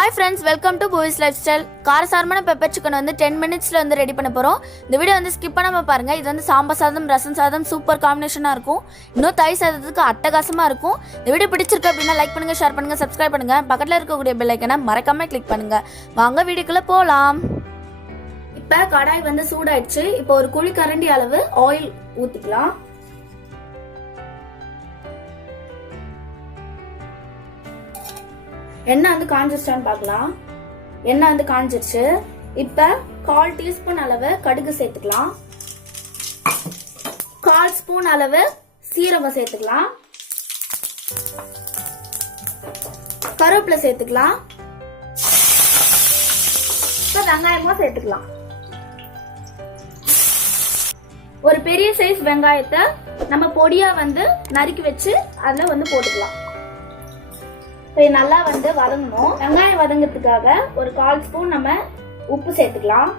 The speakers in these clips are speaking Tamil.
Hi friends, welcome to Poovi's life style. காரசாரமான பெப்பர் சிக்கன் வந்து 10 மினிட்ஸில் வந்து ரெடி பண்ண போகிறோம். இந்த வீடியோ வந்து ஸ்கிப் பண்ணாமல் பாருங்கள். இது வந்து சாம்பார் சாதம், ரசம் சாதம் சூப்பர் காம்பினேஷனாக இருக்கும். இன்னும் தயிர் சாதத்துக்கு அட்டகாசமாக இருக்கும். இந்த வீடியோ பிடிச்சிருக்கு அப்படின்னா லைக் பண்ணுங்கள், ஷேர் பண்ணுங்கள், சப்ஸ்கிரைப் பண்ணுங்கள். பக்கத்தில் இருக்கக்கூடிய பெல் ஐக்கனை மறக்காமல் கிளிக் பண்ணுங்கள். வாங்க வீடியோக்குள்ளே போகலாம். இப்போ கடாய் வந்து சூடாயிடுச்சு. இப்போ ஒரு குழி கரண்டி அளவு ஆயில் ஊற்றிக்கலாம். எண்ணெய் வந்து காஞ்சிருச்சான்னு பார்க்கலாம். எண்ணெய் வந்து காஞ்சிருச்சு. இப்ப 1/4 டீஸ்பூன் அளவு கடுகு சேர்த்துக்கலாம். 1/4 ஸ்பூன் அளவு சீரகம் சேர்த்துக்கலாம். கருவேப்பிலை சேர்த்துக்கலாம். இப்ப வெங்காயமும் சேர்த்துக்கலாம். ஒரு பெரிய சைஸ் வெங்காயத்தை நம்ம பொடியா வந்து நறுக்கி வச்சு அதுல வந்து போட்டுக்கலாம். நல்லா வந்து வதங்கணும். வெங்காயம் வதங்கிறதுக்காக ஒரு 1/4 ஸ்பூன் நம்ம உப்பு சேர்த்துக்கலாம்.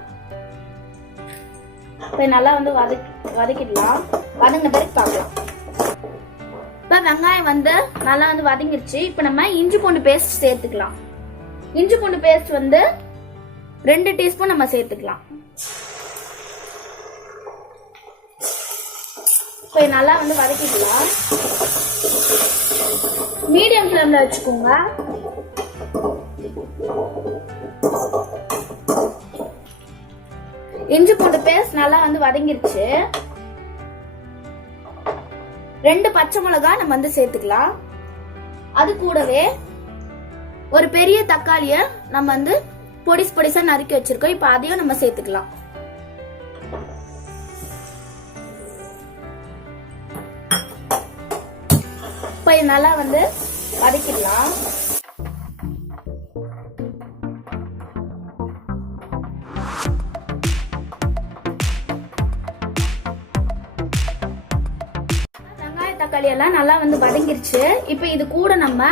நல்லா வந்து வதக்கிடலாம். வதங்கின பிறகு பார்க்கலாம். இப்ப வெங்காயம் வந்து நல்லா வந்து வதங்கிருச்சு. இப்ப நம்ம இஞ்சி பூண்டு பேஸ்ட் சேர்த்துக்கலாம். இஞ்சி பூண்டு பேஸ்ட் வந்து 2 டீஸ்பூன் நம்ம சேர்த்துக்கலாம். இப்ப நல்லா வந்து வதக்கிக்கலாம். மீடியம் ஃப்ளேம்ல வச்சுக்கோங்க. இஞ்சி பூண்டு பேஸ்ட் நல்லா வந்து வதங்கிருச்சு. 2 பச்சை மிளகாய் நம்ம வந்து சேர்த்துக்கலாம். அது கூடவே ஒரு பெரிய தக்காளிய நம்ம வந்து பொடிசு பொடிசா நறுக்கி வச்சிருக்கோம். இப்ப அதையும் நம்ம சேர்த்துக்கலாம். இப்ப நல்லா வந்து வதக்கிடலாம். வெங்காய தக்காளி எல்லாம் நல்லா வந்து வதங்கிருச்சு. இப்ப இது கூட நம்ம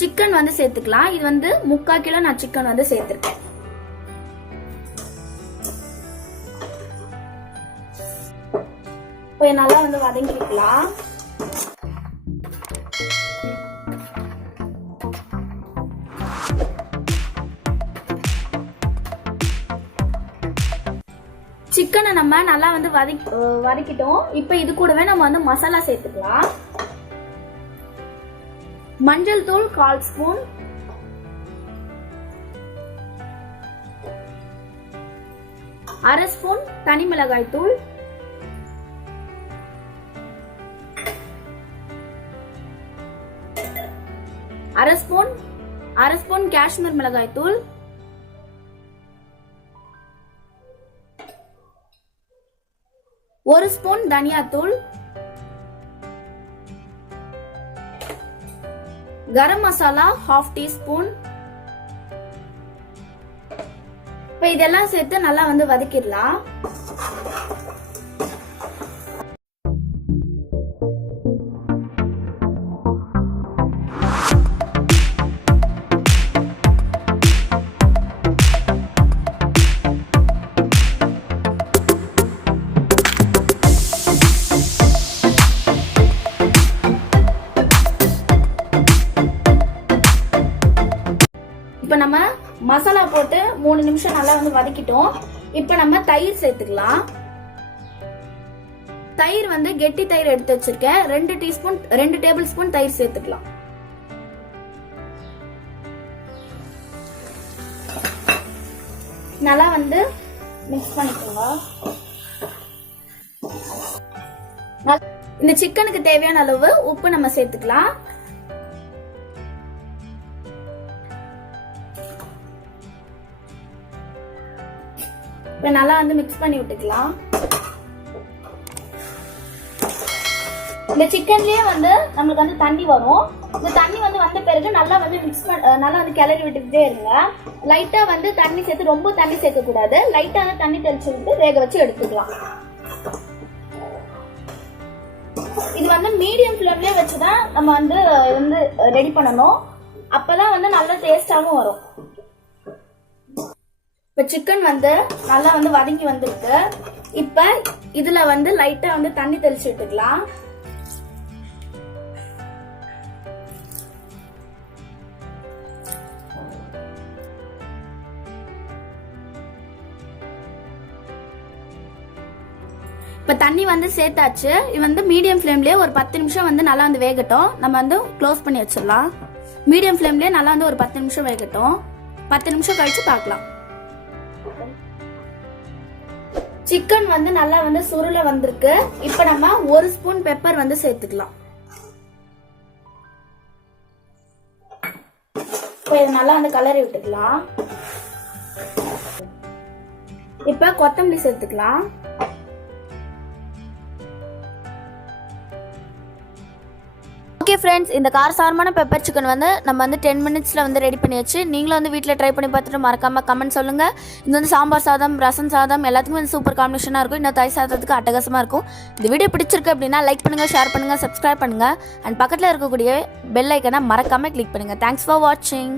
சிக்கன் வந்து சேர்த்துக்கலாம். இது வந்து 3/4 கிலோ நான் சிக்கன் வந்து சேர்த்திருக்கேன். இப்ப நல்லா வந்து வதங்கிக்கலாம். சிக்கனை நம்ம நல்லா வந்து வதக்கிட்டோம். இப்ப இது கூடவே நம்ம வந்து மசாலா சேர்த்துக்கலாம். மஞ்சள் தூள் 1/4 ஸ்பூன், அரை ஸ்பூன் தனி மிளகாய் தூள், அரை ஸ்பூன் காஷ்மீர் மிளகாய் தூள், 1 ஸ்பூன் தனியா தூள், கரம் மசாலா 1/2 டீஸ்பூன். இப்ப இதெல்லாம் சேர்த்து நல்லா வந்து வதக்கிடலாம். இப்ப நம்ம மசாலா போட்டு 3 நிமிஷம் நல்லா வந்து வதக்கிட்டோம். இப்ப நம்ம தயிர் சேர்த்துக்கலாம். தயிர் வந்து கெட்டி தயிர் எடுத்து வச்சிருக்கேன். 2 டேபிள் ஸ்பூன் தயிர் சேர்த்துக்கலாம். நல்லா வந்து மிக்ஸ் பண்ணிக்கோங்க. இந்த சிக்கனுக்கு தேவையான அளவு உப்பு நம்ம சேர்த்துக்கலாம். நல்லா வந்து மிக்ஸ் பண்ணி விட்டுக்கலாம். இந்த சிக்கன்லயே வந்து நம்மளுக்கு வந்து தண்ணி வரும். இந்த தண்ணி வந்து வந்த பிறகு நல்லா வந்து நல்லா வந்து கிளறி விட்டுக்கிட்டே இருங்க. லைட்டா வந்து தண்ணி சேர்த்து, ரொம்ப தண்ணி சேர்க்க கூடாது. லைட்டா வந்து தண்ணி தெளிச்சு விட்டு வேக வச்சு எடுத்துக்கலாம். இது வந்து மீடியம் ஃப்ளேம்லயே வச்சுதான் நம்ம வந்து ரெடி பண்ணணும். அப்பதான் வந்து நல்ல டேஸ்டாவும் வரும். இப்ப சிக்கன் வந்து நல்லா வந்து வதங்கி வந்திருக்கு. இப்ப இதுல வந்து லைட்டா வந்து தண்ணி தெளிச்சு விட்டுக்கலாம். இப்போ தண்ணி வந்து சேர்த்தாச்சு. இது வந்து மீடியம் ஃப்ளேம்லேயே ஒரு 10 நிமிஷம் வந்து நல்லா வந்து வேகட்டும். நம்ம வந்து க்ளோஸ் பண்ணி வச்சிடலாம். மீடியம் ஃப்ளேம்லேயே நல்லா வந்து ஒரு 10 நிமிஷம் வேகட்டும். 10 நிமிஷம் கழிச்சு பார்க்கலாம். சிக்கன் வந்து நல்லா வந்து சுருள வந்திருக்கு. இப்போ நம்ம 1 ஸ்பூன் பெப்பர் வந்து சேர்த்துக்கலாம். இப்போ இதை நல்லா வந்து கலரி விட்டுக்கலாம். இப்போ கொத்தமல்லி சேர்த்துக்கலாம். ஓகே ஃப்ரெண்ட்ஸ், இந்த காரசாரமான பெப்பர் சிக்கன் வந்து நம்ம வந்து 10 மினிட்ஸில் வந்து ரெடி பண்ணியாச்சு. நீங்களும் வந்து வீட்டில் ட்ரை பண்ணி பார்த்துட்டு மறக்காமல் கமெண்ட் சொல்லுங்கள். இது வந்து சாம்பார் சாதம், ரசம் சாதம் எல்லாத்துக்குமே வந்து சூப்பர் காம்பினேஷனாக இருக்கும். இன்னும் தயிர் சாதத்துக்கு அட்டகாசமாக இருக்கும். இந்த வீடியோ பிடிச்சிருக்கு அப்படின்னா லைக் பண்ணுங்கள், ஷேர் பண்ணுங்கள், சப்ஸ்கிரைப் பண்ணுங்கள். அண்ட் பக்கத்தில் இருக்கக்கூடிய பெல் ஐக்கனை மறக்காமல் கிளிக் பண்ணுங்கள். தேங்க்ஸ் ஃபார் வாட்சிங்.